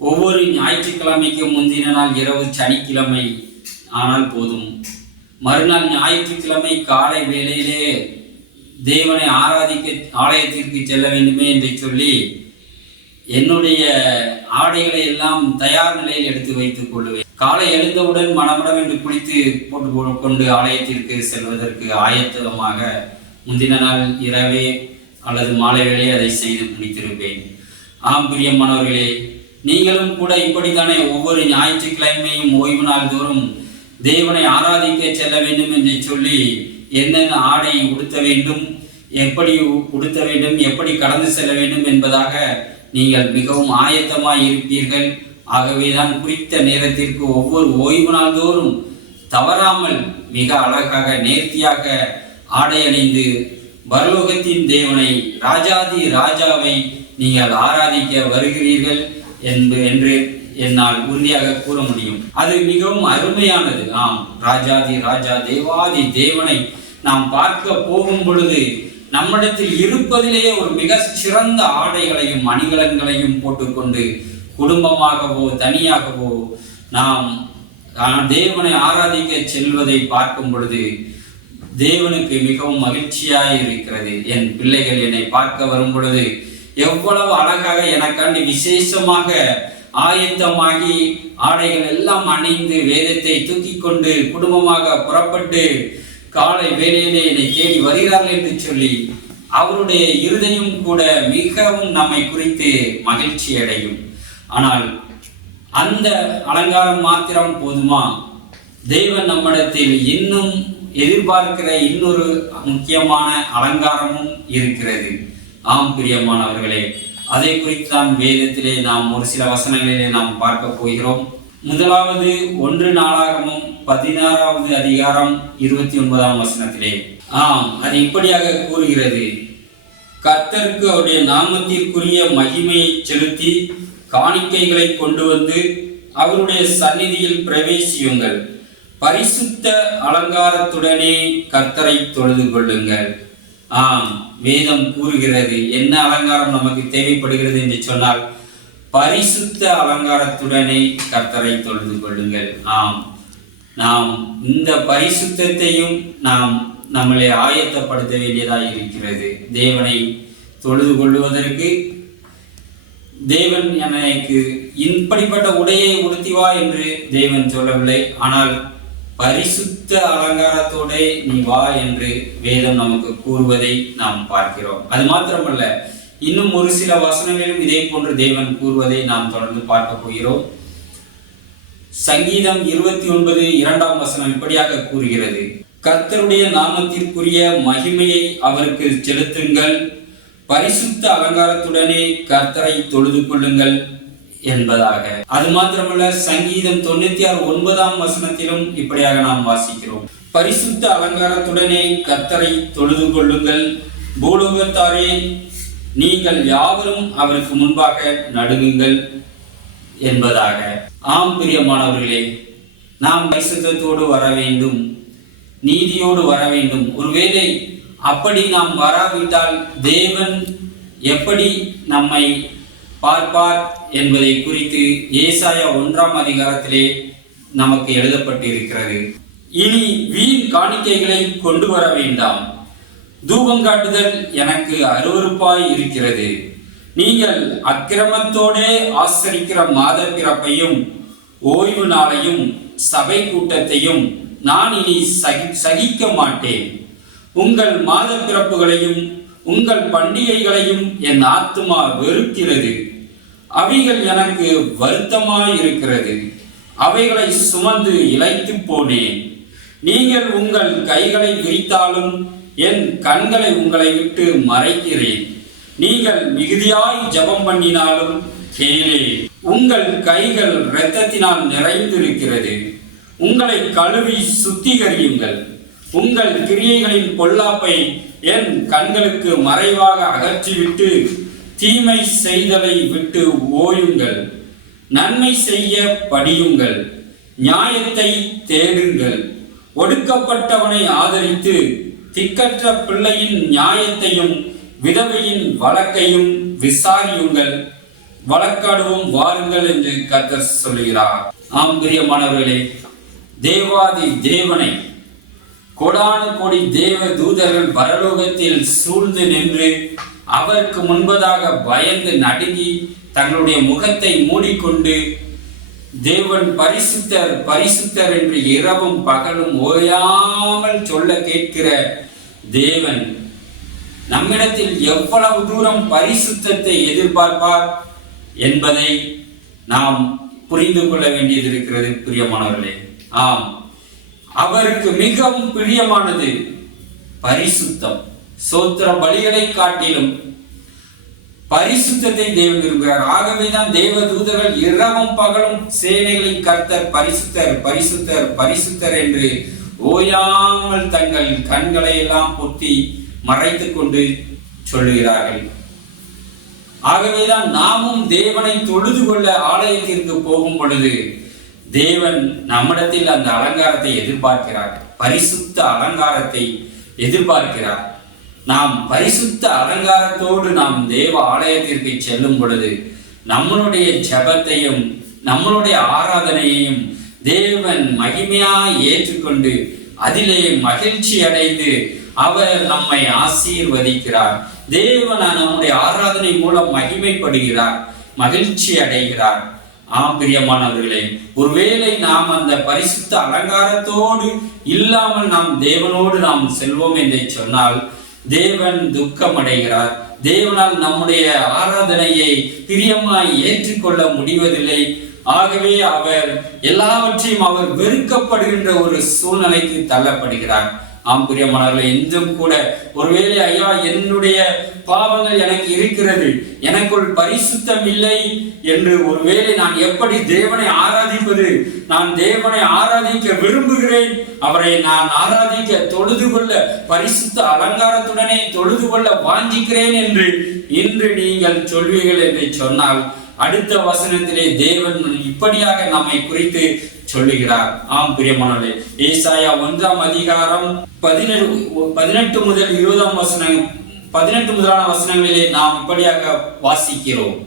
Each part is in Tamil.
ஒவ்வொரு ஞாயிற்றுக்கிழமைக்கு முந்தின நாள் இரவு சனிக்கிழமை ஆனால் போதும், மறுநாள் ஞாயிற்றுக்கிழமை காலை வேளையிலே தேவனை ஆராதிக்க ஆலயத்திற்கு செல்ல வேண்டுமே என்று சொல்லி என்னுடைய ஆடைகளை எல்லாம் தயார் நிலையில் எடுத்து வைத்துக் கொள்வேன். காலை எழுந்தவுடன் மனமடம் என்று குளித்து போட்டு கொண்டு ஆலயத்திற்கு செல்வதற்கு ஆயத்தமாக முந்தின நாள் இரவே அல்லது மாலை வேளையே அதை செய்து முடித்திருப்பேன். ஆம் பிரியமானவர்களே, நீங்களும் கூட இப்படித்தானே ஒவ்வொரு ஞாயிற்றுக்கிழமையும் ஓய்வு நாள் தோறும் தேவனை ஆராதிக்க செல்ல வேண்டும் என்று சொல்லி என்னென்ன ஆடை உடுத்த வேண்டும், எப்படி உடுத்த வேண்டும், எப்படி கடந்து செல்ல வேண்டும் என்பதாக நீங்கள் மிகவும் ஆயத்தமாய் இருப்பீர்கள். ஆகவேதான் குறித்த நேரத்திற்கு ஒவ்வொரு ஓய்வு நாள் தோறும் தவறாமல் மிக அழகாக நேர்த்தியாக ஆடை அணிந்து பரலோகத்தின் தேவனை ராஜாதி ராஜாவை நீங்கள் ஆராதிக்க வருகிறீர்கள் என்று என்னால் உறுதியாக கூற முடியும். அது மிகவும் அருமையானது. ஆம், ராஜாதி ராஜா தேவாதி தேவனை நாம் பார்க்க போகும் பொழுது நம்மிடத்தில் இருப்பதிலேயே ஒரு மிக சிறந்த ஆடைகளையும் அணிகலன்களையும் போட்டுக்கொண்டு குடும்பமாகவோ தனியாகவோ நாம் தேவனை ஆராதிக்க செல்வதை பார்க்கும் பொழுது தேவனுக்கு மிகவும் மகிழ்ச்சியாக இருக்கிறது. என் பிள்ளைகள் என்னை பார்க்க வரும் பொழுது எவ்வளவு அழகாக எனக்காண்டி விசேஷமாக ஆயத்தமாகி ஆடைகள் எல்லாம் அணிந்து வேதத்தை தூக்கி கொண்டு குடும்பமாக புறப்பட்டு காலை வேளையிலே என்னை தேடி வருகிறார்கள் என்று சொல்லி அவருடைய இருதயம் கூட மிகவும் நம்மை குறித்து மகிழ்ச்சி அடையும். ஆனால் அந்த அலங்காரம் மாத்திரம் போதுமா? தேவன் நம்மிடத்தில் இன்னும் எதிர்பார்க்கிற இன்னொரு முக்கியமான அலங்காரமும் இருக்கிறது. ஆம் பிரியமானவர்களே, அதை குறித்து தான் வேதத்திலே நாம் ஒரு சில வசனங்களிலே நாம் பார்க்க போகிறோம். முதலாவது 1 நாளாகமம் 16வது அதிகாரம் 29ஆம் வசனத்திலே அது இப்படியாக கூறுகிறது: கர்த்தருக்கு அவருடைய நாமத்திற்குரிய மகிமையை செலுத்தி காணிக்கைகளை கொண்டு வந்து அவருடைய சந்நிதியில் பிரவேசியுங்கள், பரிசுத்த அலங்காரத்துடனே கர்த்தரை தொழுது கொள்ளுங்கள். வேதம் கூறுகிறது என்ன அலங்காரம் நமக்கு தேவைப்படுகிறது என்று சொன்னால், பரிசுத்த அலங்காரத்துடனே கர்த்தரை தொழுது கொள்ளுங்கள். நாம் இந்த பரிசுத்தையும் நாம் நம்மளை ஆயத்தப்படுத்த வேண்டியதாக இருக்கிறது. தேவனை தொழுது கொள்வதற்கு தேவன் எனக்கு இப்படிப்பட்ட உடையை உடுத்திவா என்று தேவன் சொல்லவில்லை. ஆனால் பரிசுத்த அலங்காரத்தோட நீ வா என்று வேதம் நமக்கு கூறுவதை நாம் பார்க்கிறோம். அது மாத்திரமல்ல, இன்னும் ஒரு சில வசனங்களிலும் இதே போன்று தேவன் கூறுவதை நாம் தொடர்ந்து பார்க்க போகிறோம். சங்கீதம் 29:2ஆம் வசனம் இப்படியாக கூறுகிறது: கர்த்தருடைய நாமத்திற்குரிய மகிமையை அவருக்கு செலுத்துங்கள், பரிசுத்த அலங்காரத்துடனே கர்த்தரை தொழுது கொள்ளுங்கள் என்பதாக. அது மாத்திரமல்ல, சங்கீதம் 96:9ஆம் வசனத்திலும் இப்படியாக நாம் வாசிக்கிறோம்: பரிசுத்த அலங்காரத்துடனே கர்த்தரை தொழுது கொள்ளுங்கள், பூலோகத்தாரே நீங்கள் யாவரும் அவருக்கு முன்பாக நடுங்குங்கள் என்பதாக. ஆம் பிரியமானவர்களே, நாம் பரிசுத்தத்தோடு வர வேண்டும், நீதியோடு வர வேண்டும். ஒருவேளை அப்படி நாம் வராவிட்டால் தேவன் எப்படி நம்மை பார்ப்பார் என்பதை குறித்து ஏசாயா 1ஆம் அதிகாரத்திலே நமக்கு எழுதப்பட்டிருக்கிறது. இனி வீண் காணிக்கைகளை கொண்டு வர வேண்டாம், தூபம் காட்டுதல் எனக்கு அருவருப்பாய் இருக்கிறது. நீங்கள் அக்கிரமத்தோடே ஆசரிக்கிற மாத பிறப்பையும் ஓய்வு நாளையும் சபை கூட்டத்தையும் நான் இனி சகிக்க மாட்டேன். உங்கள் மாத பிறப்புகளையும் உங்கள் பண்டிகைகளையும் என் ஆத்துமா வெறுக்கிறது. அவைகள் எனக்கு வருத்தமாய் இருக்கிறது, அவைகளை சுமந்து இளைத்து போனேன். நீங்கள் உங்கள் கைகளை விரித்தாலும் என் கண்களை உங்களை விட்டு மறைக்கிறேன். நீங்கள் மிகுதியாய் ஜெபம் பண்ணினாலும் கேளே. உங்கள் கைகள் இரத்தத்தினால் நிறைந்திருக்கிறது. உங்களை கழுவி சுத்திகரியுங்கள். உங்கள் கிரியைகளின் பொல்லாப்பை என் கண்களுக்கு மறைவாக அகற்றிவிட்டு தீமை செய்தலை விட்டு ஓயுங்கள். நன்மை செய்ய படியுங்கள், நியாயத்தை தேடுங்கள். ஒடுக்கப்பட்டவனை ஆதரித்து திக்கற்ற பிள்ளையின் நியாயத்தையும் விதவையின் வழக்கையும் விசாரியுங்கள். வழக்காடுவோம் வாருங்கள் என்று கர்த்தர் சொல்லுகிறார். ஆம் பிரியமானவர்களே, தேவாதி தேவனை கோடானு கோடி தேவ தூதர்கள் பரலோகத்தில் சூழ்ந்து நின்று அவருக்கு முன்பதாக பயந்து நடுங்கி தங்களுடைய முகத்தை மூடிக்கொண்டு தேவன் பரிசுத்தர் பரிசுத்தர் என்று இரவும் பகலும் ஓயாமல் சொல்ல கேட்கிற தேவன் நம்மிடத்தில் எவ்வளவு தூரம் பரிசுத்தத்தை எதிர்பார்ப்பார் என்பதை நாம் புரிந்து கொள்ள வேண்டியது இருக்கிறது பிரியமானவர்களே. ஆம், அவருக்கு மிகவும் பிரியமானது பரிசுத்தம். சோத்திர பலிகளை காட்டிலும் பரிசுத்தத்தை தேவன் விரும்புகிறார். ஆகவேதான் தேவ தூதர்கள் இரவும் பகலும் சேனைகளின் கர்த்தர் பரிசுத்தர் பரிசுத்தர் பரிசுத்தர் என்று ஓயாமல் தங்கள் கண்களை எல்லாம் பொத்தி மறைத்துக் கொண்டு சொல்லுகிறார்கள். ஆகவேதான் நாமும் தேவனை தொழுது கொள்ள ஆலயத்திற்கு போகும் பொழுது தேவன் நம்மிடத்தில் அந்த அலங்காரத்தை எதிர்பார்க்கிறார், பரிசுத்த அலங்காரத்தை எதிர்பார்க்கிறார். நாம் பரிசுத்த அலங்காரத்தோடு நாம் தேவ ஆலயத்திற்கு செல்லும் பொழுது நம்மளுடைய ஜெபத்தையும் நம்மளுடைய ஆராதனையையும் தேவன் மகிமையாய் ஏற்றுக்கொண்டு அதிலே மகிழ்ச்சி அடைந்து அவர் நம்மை ஆசீர்வதிக்கிறார். தேவன் நம்முடைய ஆராதனை மூலம் மகிமைப்படுகிறார், மகிழ்ச்சி அடைகிறார். ஆம் பிரியமானவர்களே, ஒருவேளை நாம் அந்த பரிசுத்த அலங்காரத்தோடு இல்லாமல் நாம் தேவனோடு நாம் செல்வோம் என்று சொன்னால் தேவன் துக்கம் அடைகிறார். தேவனால் நம்முடைய ஆராதனையை பிரியமாய் ஏற்றுக்கொள்ள முடிவதில்லை. ஆகவே அவர் எல்லாவற்றையும் அவர் வெறுக்கப்படுகின்ற ஒரு சூழ்நிலைக்கு தள்ளப்படுகிறார். ஆம் பிரியமானவர்களே, இன்றும் கூட ஒருவேளை ஐயா என்னுடைய பாவங்கள் எனக்கு இருக்கிறது, எனக்குள் பரிசுத்தம் இல்லை என்று ஒருவேளை நான் எப்படி தேவனை ஆராதிப்பது? நான் தேவனை ஆராதிக்க விரும்புகிறேன், அவரை நான் ஆராதிக்க தொழுது கொள்ள பரிசுத்த அலங்காரத்துடனே தொழுது கொள்ள வாஞ்சிக்கிறேன் என்று இன்று நீங்கள் சொல்வீர்கள் என்று சொன்னால் அடுத்த வசனத்திலே தேவன் இப்படியாக நம்மை குறித்து சொல்லுகிறார். ஆம் பிரியமானவர்களே, ஏசாயா 1ஆம் அதிகாரம் 18 முதல் 20ஆம் வசனம் 18 முதலான வசனங்களிலே நாம் இப்படியாக வாசிக்கிறோம்.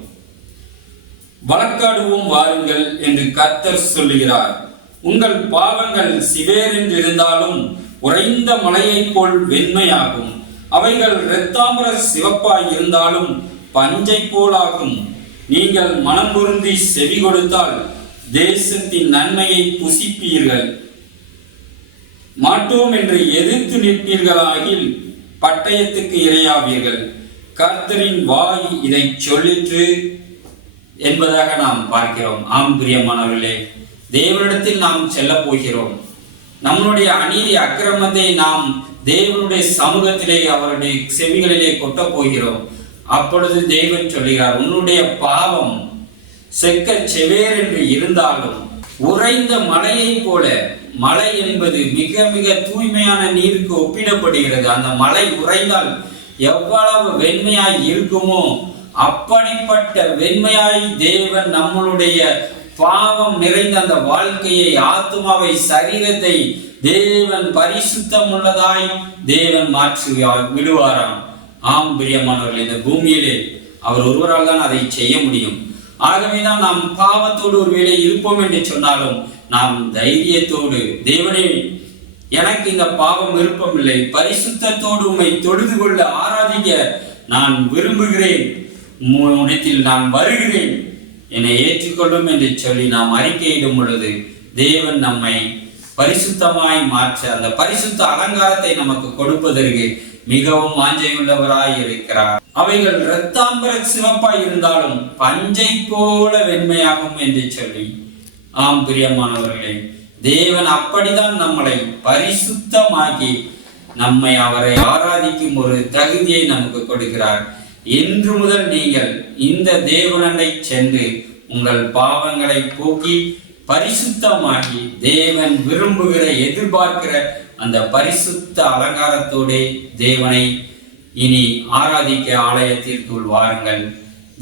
வழக்காடுவோம் வாருங்கள் என்று கர்த்தர் சொல்லுகிறார். உங்கள் பாவங்கள் சிவேர் என்று இருந்தாலும் உறைந்த மலையைப் போல் வெண்மையாகும். அவைகள் இரத்தாம்பர சிவப்பாய் இருந்தாலும் பஞ்சை போலாகும். நீங்கள் மனம் பொருந்தி செவி கொடுத்தால் தேசத்தின் நன்மையை புசிப்பீர்கள். மாட்டோம் என்று எதிர்த்து நிற்பீர்களாகில் பட்டயத்துக்கு இரையாவீர்கள். கர்த்தரின் வாய் இதை சொல்லிற்று என்பதாக நாம் பார்க்கிறோம். ஆம் பிரியமானவர்களே, தேவனிடத்தில் நாம் செல்ல போகிறோம். நம்முடைய அநீதி அக்கிரமத்தை நாம் தேவனுடைய சமூகத்திலே அவருடைய செவிகளிலே கொட்ட போகிறோம். அப்பொழுது தேவன் சொல்கிறார், உன்னுடைய பாவம் செக்க செவேர் என்று இருந்தாலும் உறைந்த மலையை போல, மலை என்பது மிக மிக தூய்மையான நீருக்கு ஒப்பிடப்படுகிறது. அந்த மலை உறைந்தால் எவ்வளவு வெண்மையாய் இருக்குமோ அப்படிப்பட்ட வெண்மையாய் தேவன் நம்மளுடைய பாவம் நிறைந்த அந்த வாழ்க்கையை, ஆத்மாவை, சரீரத்தை தேவன் பரிசுத்தம் உள்ளதாய் தேவன் மாற்றி விடுவாராம். ஆம் பிரியமானவர்கள், இந்த பூமியிலே அவர் ஒருவரால் தான் அதை செய்ய முடியும். ஆகவேதான் நாம் பாவத்தோடு ஒருவேளை இருப்போம் என்று சொன்னாலும் நாம் தைரியத்தோடு, தேவனே எனக்கு இந்த பாவம் விருப்பமில்லை, பரிசுத்தத்தோடு உம்மை தொழுது கொள்ள ஆராதிக்க நான் விரும்புகிறேன், உம்மிடத்தில் நான் வருகிறேன், என்னை ஏற்றுக்கொள்ளும் என்று சொல்லி நாம் அறிக்கையிடும் பொழுது தேவன் நம்மை பரிசுத்தமாய் மாற்ற, அந்த பரிசுத்த அலங்காரத்தை நமக்கு கொடுப்பதற்கு மிகவும் வாஞ்சையுள்ளவராய் இருக்கிறார். அவைகள் இரத்தாம்பர சிவப்பாய் இருந்தாலும் பஞ்சை போல வெண்மையாகும் என்று சொல்லி. ஆம் பிரியமானவர்களே, தேவன் அப்படிதான் நம்மளை பரிசுத்தமாக்கி நம்மை அவரை ஆராதிக்கும் ஒரு தகுதியை நமக்கு கொடுக்கிறார். இன்று முதல் நீங்கள் இந்த தேவனை சென்று உங்கள் பாவங்களை போக்கி பரிசுத்தமாகி தேவன் விரும்புகிற, எதிர்பார்க்கிற அந்த பரிசுத்த அலங்காரத்தோடு தேவனை இனி ஆராதிக்க ஆலயத்திற்குள் வாருங்கள்.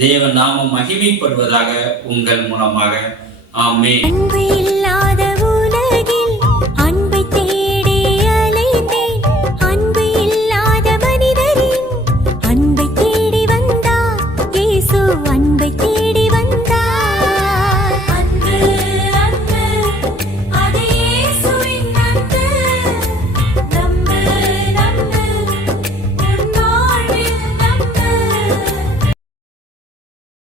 தேவன் நாமம் மகிமைப்படுவதாக உங்கள் மூலமாக. ஆமென். அன்பு இல்லாத உலகில் அன்பை தேடி அலைந்தேன். அன்பு இல்லாத மனிதரின் அன்பை தேடி வந்தார் இயேசு. அன்பை